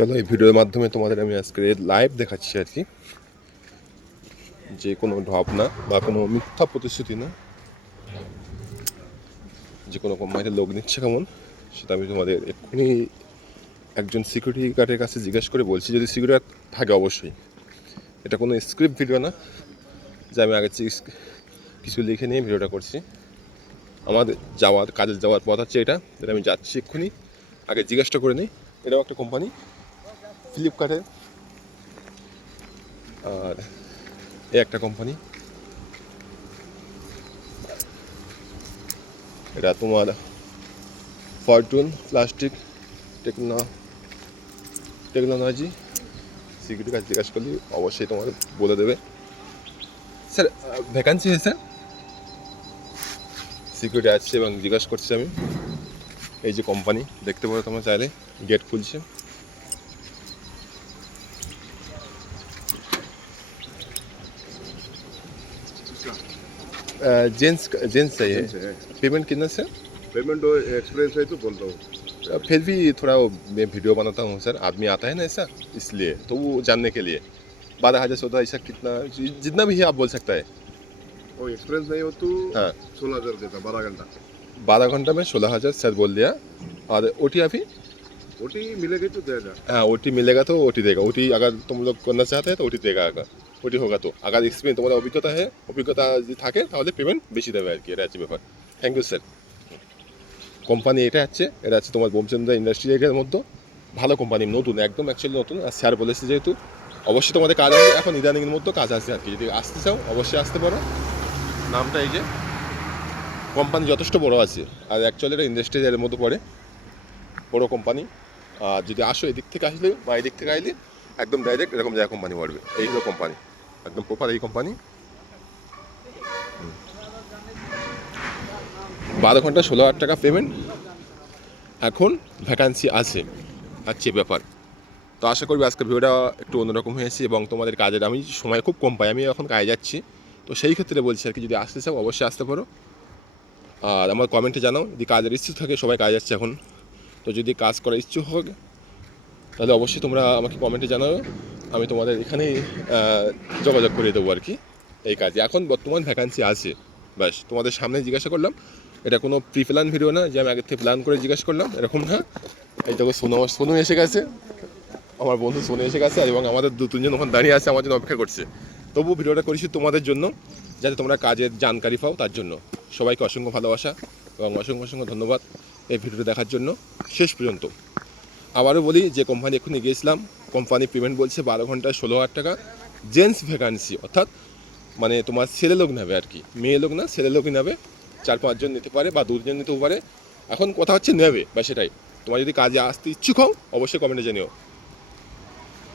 চলো এই ভিডিওর মাধ্যমে তোমাদের আমি আজকে লাইভ দেখাচ্ছি আর কি, যে কোনো ঢপ না বা কোনো মিথ্যা প্রতিশ্রুতি না, যে কোনো কোম্পানিতে লোক নিচ্ছে কেমন সেটা আমি তোমাদের এক্ষুনি একজন সিকিউরিটি গার্ডের কাছে জিজ্ঞেস করে বলছি, যদি সিকিউরিটি গার্ড থাকে অবশ্যই। এটা কোনো স্ক্রিপ্ট ভিডিও না যে আমি আগে কিছু লিখে নিয়ে ভিডিওটা করছি। আমাদের কাজে যাওয়ার পথ হচ্ছে এটা আমি যাচ্ছি এক্ষুনি, আগে জিজ্ঞাসা করে নিই। এটাও একটা কোম্পানি, ফ্লিপকার্টের, আর এ একটা কোম্পানি, এটা তোমার ফরচুন প্লাস্টিক টেকনোলজি। সিকিউরিটি কাজ জিজ্ঞাসা করলে অবশ্যই তোমার বলে দেবে। স্যার ভ্যাকান্সি है স্যার? সিকিউরিটি আসছে এবং জিজ্ঞাসা করছি আমি। এই যে কোম্পানি দেখতে পারো তোমরা চাইলে, গেট খুলছে। जेंट्स चाहिए। पेमेंट कितना सर? पेमेंट वो एक्सपीरियंस है तो बोल रहा हूँ। फिर भी थोड़ा मैं वीडियो बनाता हूँ सर, आदमी आता है ना ऐसा, इसलिए तो वो जानने के लिए 12,000 14,000 ऐसा कितना, जितना भी है आप बोल सकता है। वो एक्सपीरियंस नहीं हो तो हाँ 16,000 देता 12 घंटा। 12 घंटा में 16,000 सर बोल दिया। और ओटी अभी ओटी मिलेगी तो देगा। हाँ ओटी मिलेगा तो ओटी देगा। ओटी अगर तुम लोग करना चाहते हैं तो ओटी देगा। ওটি হোক, তো আগার এক্সপিরিয়েন্স তোমাদের অভিজ্ঞতা যদি থাকে তাহলে পেমেন্ট বেশি দেবে আর কি, এটা হচ্ছে ব্যাপার। Thank you sir. কোম্পানি এটা হচ্ছে তোমার বোমচন্দ্রা ইন্ডাস্ট্রিয়াল এরিয়ার মধ্যে ভালো কোম্পানি, নতুন একদম, অ্যাকচুয়ালি নতুন। আর স্যার বলেছে যেহেতু অবশ্যই তোমাদের কাজ আছে, এখন ইদানিংয়ের মধ্যে কাজ আছে আর কি। যদি আসতে চাও অবশ্যই আসতে পারো। নামটা এই যে, কোম্পানি যথেষ্ট বড় আছে, আর অ্যাকচুয়ালি এটা ইন্ডাস্ট্রিয়াল এরিয়ার মধ্যে পড়ে, বড় কোম্পানি। আর যদি আসো এদিক থেকে আসলে বা এদিক থেকে আসলে একদম ডাইরেক্ট এরকম জায়গা কোম্পানি পড়বে। এই হলো কোম্পানি, একদম প্রপার এই কোম্পানি। 12 ঘন্টা 16,000 টাকা পেমেন্ট, এখন ভ্যাকান্সি আছে, হচ্ছে ব্যাপার। তো আশা করবি আজকের ভিডিওটা একটু অন্যরকম হয়েছে এবং তোমাদের কাজের আমি সময় খুব কম পাই, আমি এখন কাজে যাচ্ছি, তো সেই ক্ষেত্রে বলছি আর কি, যদি আসতে চাও অবশ্যই আসতে পারো। আর আমার কমেন্টে জানাও যদি কাজের ইচ্ছুক থাকে, সবাই কাজ যাচ্ছে এখন, তো যদি কাজ করার ইচ্ছুক হোক তাহলে অবশ্যই তোমরা আমাকে কমেন্টে জানাও, আমি তোমাদের এখানেই যোগাযোগ করে দেবো আর কি। এই কাজে এখন বর্তমান ভ্যাকান্সি আছে, ব্যাস তোমাদের সামনে জিজ্ঞাসা করলাম। এটা কোনো প্রি প্ল্যান ভিডিও না যে আমি আগের থেকে প্ল্যান করে জিজ্ঞাসা করলাম, এরকম না। এই দেখো সোনু এসে গেছে, আমার বন্ধু সোনু এসে গেছে, এবং আমাদের 2-3 জন ওখানে দাঁড়িয়ে আছে, আমার জন্য অপেক্ষা করছে। তবু ভিডিওটা করেছি তোমাদের জন্য, যাতে তোমরা কাজের জানকারি পাও, তার জন্য। সবাইকে অসংখ্য ভালোবাসা এবং অসংখ্য ধন্যবাদ এই ভিডিওটা দেখার জন্য শেষ পর্যন্ত। আবারও বলি, যে কোম্পানি এক্ষুনি গিয়েছিলাম, কোম্পানি পেমেন্ট বলছে 12 ঘন্টায় 16,000 টাকা। জেন্টস ভ্যাকান্সি, অর্থাৎ মানে তোমার ছেলে লোক নেবে আর কি, মেয়ে লোক না, ছেলে লোকই নেবে। 4-5 জন নিতে পারে বা 2 জন নিতেও পারে, এখন কথা হচ্ছে নেবে বা সেটাই। তোমার যদি কাজে আসতে ইচ্ছুক হও অবশ্যই কমেন্টে জানিও।